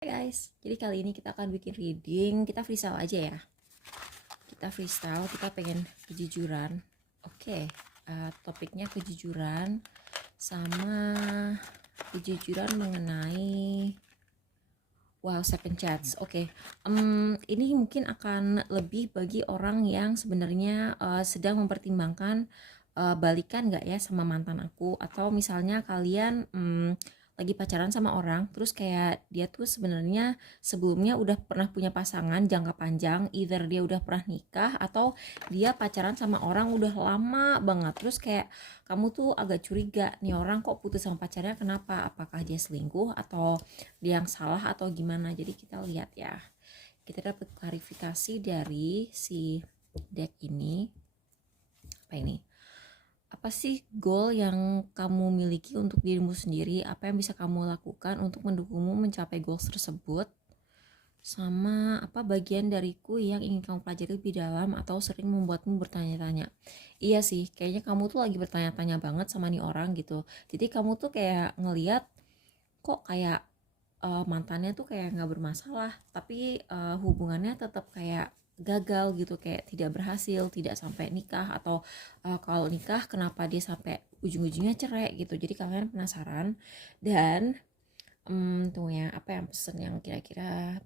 Hai guys, jadi kali ini kita akan bikin reading. Kita freestyle aja ya. Kita freestyle, kita pengen kejujuran. Oke, topiknya kejujuran sama kejujuran mengenai second chance. Oke, ini mungkin akan lebih bagi orang yang sebenarnya sedang mempertimbangkan balikan nggak ya sama mantan aku, atau misalnya kalian lagi pacaran sama orang, terus kayak dia tuh sebenarnya sebelumnya udah pernah punya pasangan jangka panjang, either dia udah pernah nikah atau dia pacaran sama orang udah lama banget, terus kayak kamu tuh agak curiga nih orang kok putus sama pacarnya, kenapa? Apakah dia selingkuh atau dia yang salah atau gimana? Jadi kita lihat ya. Kita dapat klarifikasi dari si deck ini. Apa ini? Apa sih goal yang kamu miliki untuk dirimu sendiri? Apa yang bisa kamu lakukan untuk mendukungmu mencapai goals tersebut? Sama apa bagian dariku yang ingin kamu pelajari lebih dalam atau sering membuatmu bertanya-tanya? Iya sih, kayaknya kamu tuh lagi bertanya-tanya banget sama nih orang gitu. Jadi kamu tuh kayak ngeliat kok kayak mantannya tuh kayak nggak bermasalah, tapi hubungannya tetap kayak gagal gitu, kayak tidak berhasil, tidak sampai nikah, atau kalau nikah kenapa dia sampai ujung-ujungnya cerai gitu. Jadi kalian penasaran dan tunggu ya, apa yang pesen yang kira-kira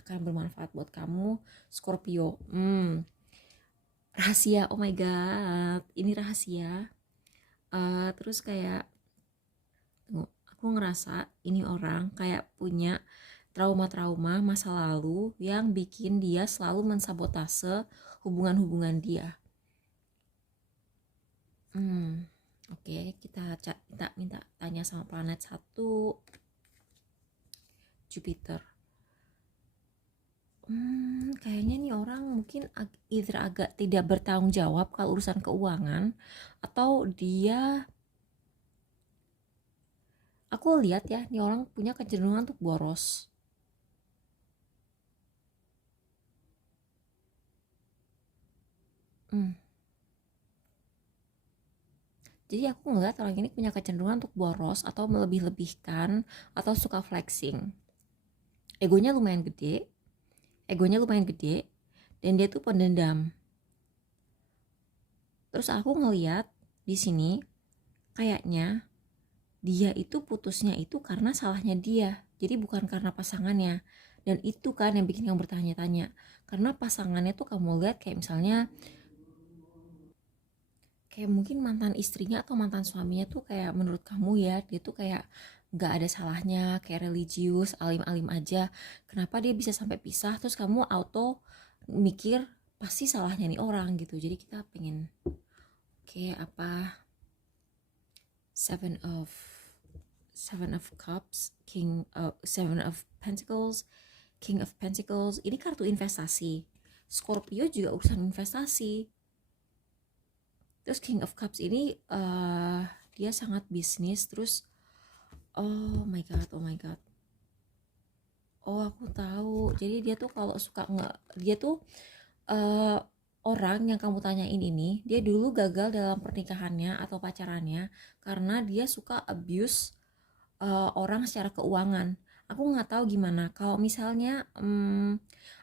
akan bermanfaat buat kamu, Scorpio. Rahasia, oh my god, ini rahasia. Terus kayak tunggu, aku ngerasa ini orang kayak punya trauma-trauma masa lalu yang bikin dia selalu mensabotase hubungan-hubungan dia. Oke, kita minta tanya sama planet satu, Jupiter. Kayaknya nih orang mungkin either agak tidak bertanggung jawab kalau urusan keuangan, atau dia, aku lihat ya, nih orang punya kecenderungan untuk boros. Jadi aku ngeliat orang ini punya kecenderungan untuk boros atau melebih-lebihkan atau suka flexing. Egonya lumayan gede, dan dia tuh pendendam. Terus aku ngeliat di sini kayaknya dia itu putusnya itu karena salahnya dia, jadi bukan karena pasangannya. Dan itu kan yang bikin kamu bertanya-tanya, karena pasangannya tuh kamu lihat kayak misalnya kayak mungkin mantan istrinya atau mantan suaminya tuh kayak menurut kamu ya, dia tuh kayak nggak ada salahnya, kayak religius, alim-alim aja. Kenapa dia bisa sampai pisah? Terus kamu auto mikir pasti salahnya nih orang gitu. Jadi kita pengen, oke, apa, seven of cups, seven of pentacles, king of pentacles. Ini kartu investasi. Scorpio juga urusan investasi. Terus King of Cups ini dia sangat bisnis. Terus oh my god, oh aku tahu. Jadi dia tuh kalau suka dia tuh orang yang kamu tanyain ini, dia dulu gagal dalam pernikahannya atau pacarannya karena dia suka abuse orang secara keuangan. Aku nggak tahu gimana kalau misalnya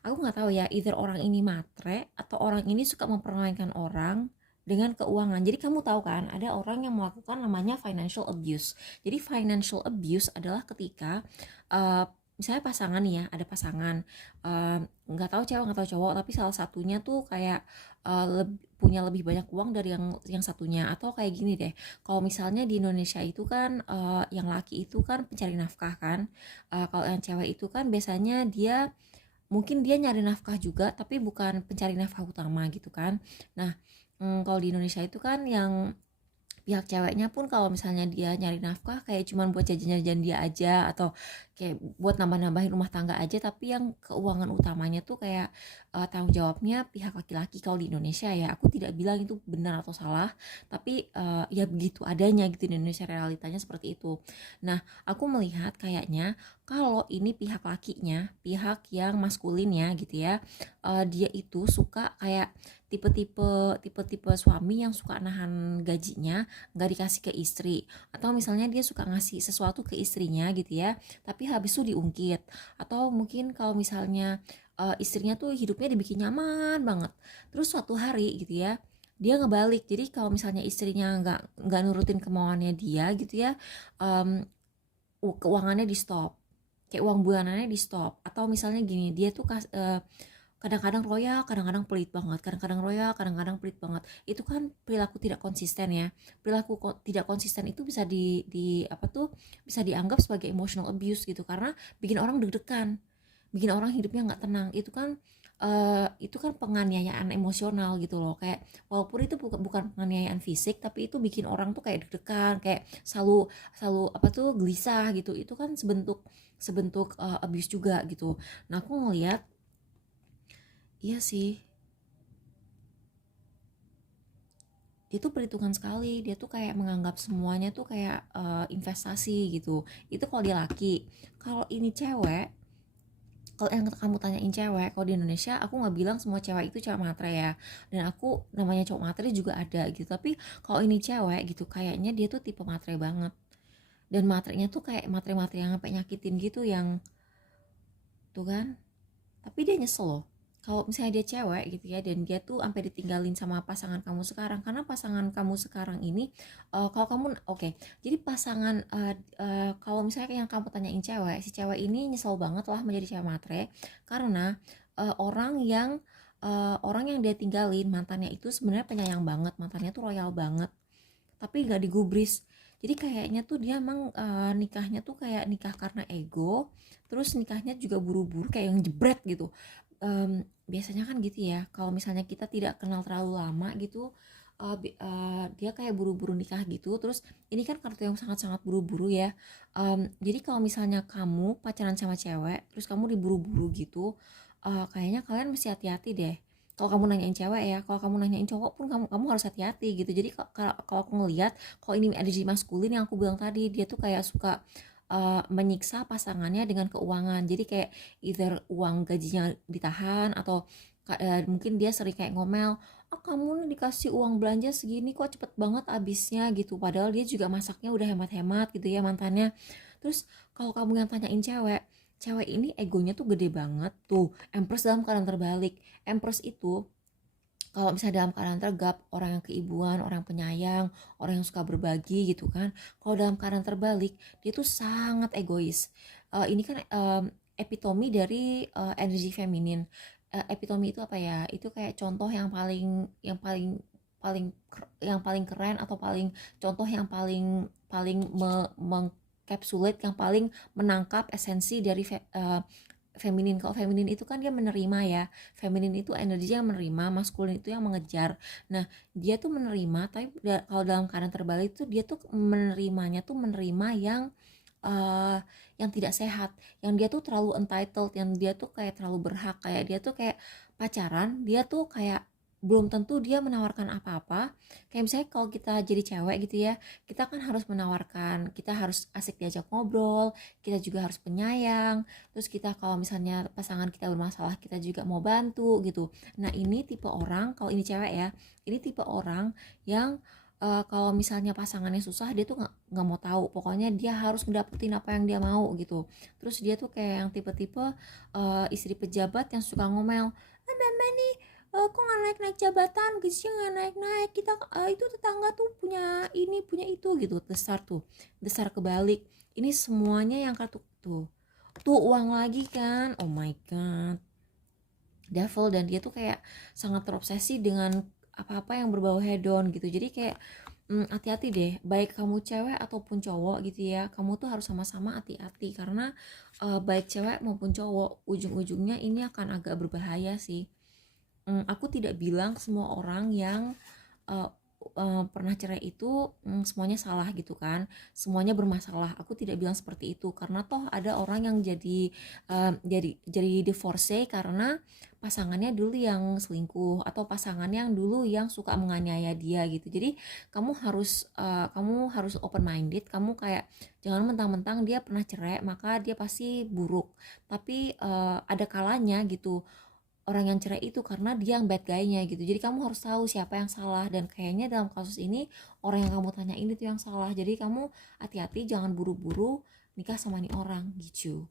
aku nggak tahu ya, either orang ini matre atau orang ini suka mempermainkan orang dengan keuangan. Jadi kamu tahu kan ada orang yang melakukan namanya financial abuse. Jadi financial abuse adalah ketika misalnya pasangan nih ya, ada pasangan nggak tahu cewek nggak tahu cowok, tapi salah satunya tuh kayak punya lebih banyak uang dari yang satunya. Atau kayak gini deh, kalau misalnya di Indonesia itu kan yang laki itu kan pencari nafkah kan, kalau yang cewek itu kan biasanya dia mungkin dia nyari nafkah juga tapi bukan pencari nafkah utama gitu kan. Nah, kalau di Indonesia itu kan yang pihak ceweknya pun kalau misalnya dia nyari nafkah kayak cuman buat jajan-jajan dia aja, atau kayak buat nambah-nambahin rumah tangga aja, tapi yang keuangan utamanya tuh kayak tanggung jawabnya pihak laki-laki. Kalau di Indonesia ya, aku tidak bilang itu benar atau salah, tapi ya begitu adanya gitu di Indonesia, realitanya seperti itu. Nah, aku melihat kayaknya kalau ini pihak lakinya, pihak yang maskulin ya gitu ya, dia itu suka kayak tipe-tipe suami yang suka nahan gajinya nggak dikasih ke istri, atau misalnya dia suka ngasih sesuatu ke istrinya gitu ya, tapi habis itu diungkit. Atau mungkin kalau misalnya istrinya tuh hidupnya dibikin nyaman banget, terus suatu hari gitu ya dia ngebalik. Jadi kalau misalnya istrinya nggak nurutin kemauannya dia gitu ya, um, keuangannya di stop, kayak uang bulanannya di stop. Atau misalnya gini, dia tuh kadang-kadang royal, kadang-kadang pelit banget, kadang-kadang royal, kadang-kadang pelit banget. Itu kan perilaku tidak konsisten ya. Perilaku tidak konsisten itu bisa di apa tuh, bisa dianggap sebagai emotional abuse gitu, karena bikin orang deg-degan, bikin orang hidupnya nggak tenang. Itu kan penganiayaan emosional gitu loh. Kayak walaupun itu bukan penganiayaan fisik, tapi itu bikin orang tuh kayak deg-degan, kayak selalu selalu apa tuh gelisah gitu. Itu kan sebentuk sebentuk abuse juga gitu. Nah aku ngelihat, iya sih, dia tuh perhitungan sekali. Dia tuh kayak menganggap semuanya tuh kayak investasi gitu. Itu kalau dia laki. Kalau ini cewek, kalau yang kamu tanyain cewek, kalau di Indonesia aku nggak bilang semua cewek itu cewek matre ya, dan aku namanya cowok matre juga ada gitu. Tapi kalau ini cewek gitu, kayaknya dia tuh tipe matre banget, dan matrenya tuh kayak matre-matre yang sampai nyakitin gitu, yang tuh kan. Tapi dia nyesel loh kalau misalnya dia cewek gitu ya, dan dia tuh sampai ditinggalin sama pasangan kamu sekarang. Karena pasangan kamu sekarang ini, kalau kamu oke, jadi pasangan kalau misalnya yang kamu tanyain cewek, si cewek ini nyesel banget lah menjadi cewek matre, karena orang yang dia tinggalin, mantannya itu sebenarnya penyayang banget, mantannya tuh royal banget, tapi nggak digubris. Jadi kayaknya tuh dia emang nikahnya tuh kayak nikah karena ego, terus nikahnya juga buru-buru kayak yang jebret gitu. Biasanya kan gitu ya, kalau misalnya kita tidak kenal terlalu lama gitu, dia kayak buru-buru nikah gitu. Terus ini kan kartu yang sangat-sangat buru-buru ya. Jadi kalau misalnya kamu pacaran sama cewek terus kamu diburu-buru gitu, kayaknya kalian mesti hati-hati deh. Kalau kamu nanyain cewek ya, kalau kamu nanyain cowok pun kamu harus hati-hati gitu. Jadi kalau aku ngelihat, kalau ini energi maskulin yang aku bilang tadi, dia tuh kayak suka menyiksa pasangannya dengan keuangan. Jadi kayak either uang gajinya ditahan, atau mungkin dia sering kayak ngomel, kamu nih dikasih uang belanja segini kok cepet banget abisnya gitu, padahal dia juga masaknya udah hemat-hemat gitu ya mantannya. Terus kalau kamu yang tanyain cewek, cewek ini egonya tuh gede banget tuh. Empress dalam keadaan terbalik. Empress itu kalau misalnya dalam keadaan tegap, orang yang keibuan, orang penyayang, orang yang suka berbagi gitu kan. Kalau dalam keadaan terbalik, dia tuh sangat egois. Ini kan epitomi dari energi feminin. Epitomi itu apa ya? Itu kayak contoh yang paling keren, atau contoh yang paling mengkapsulate, yang paling menangkap esensi dari feminin. Kalau feminin itu kan dia menerima ya, feminin itu energi yang menerima, maskulin itu yang mengejar. Nah dia tuh menerima, tapi kalau dalam keadaan terbalik tuh dia tuh menerimanya tuh menerima uh, yang tidak sehat, yang dia tuh terlalu entitled, yang dia tuh kayak terlalu berhak. Kayak dia tuh kayak pacaran, dia tuh kayak belum tentu dia menawarkan apa-apa. Kayak misalnya kalau kita jadi cewek gitu ya, kita kan harus menawarkan, kita harus asik diajak ngobrol, kita juga harus penyayang. Terus kita kalau misalnya pasangan kita bermasalah, kita juga mau bantu gitu. Nah ini tipe orang, kalau ini cewek ya, ini tipe orang yang kalau misalnya pasangannya susah, dia tuh nggak mau tahu, pokoknya dia harus ngedapetin apa yang dia mau gitu. Terus dia tuh kayak yang tipe-tipe istri pejabat yang suka ngomel, mama nih kok nggak naik-naik jabatan, gajinya nggak naik-naik, kita itu tetangga tuh punya ini punya itu gitu. Desar kebalik. Ini semuanya yang kartu tuh uang lagi kan. Oh my god, devil. Dan dia tuh kayak sangat terobsesi dengan apa-apa yang berbau hedon gitu. Jadi kayak hati-hati deh, baik kamu cewek ataupun cowok gitu ya, kamu tuh harus sama-sama hati-hati. Karena baik cewek maupun cowok, ujung-ujungnya ini akan agak berbahaya sih. Aku tidak bilang semua orang yang uh, pernah cerai itu semuanya salah gitu kan, semuanya bermasalah. Aku tidak bilang seperti itu, karena toh ada orang yang jadi divorce karena pasangannya dulu yang selingkuh, atau pasangannya yang dulu yang suka menganiaya dia gitu. Jadi kamu harus open minded. Kamu kayak jangan mentang-mentang dia pernah cerai maka dia pasti buruk. Tapi ada kalanya gitu orang yang cerai itu karena dia yang bad guy-nya gitu. Jadi kamu harus tahu siapa yang salah, dan kayaknya dalam kasus ini orang yang kamu tanyain itu yang salah. Jadi kamu hati-hati, jangan buru-buru nikah sama nih orang gitu.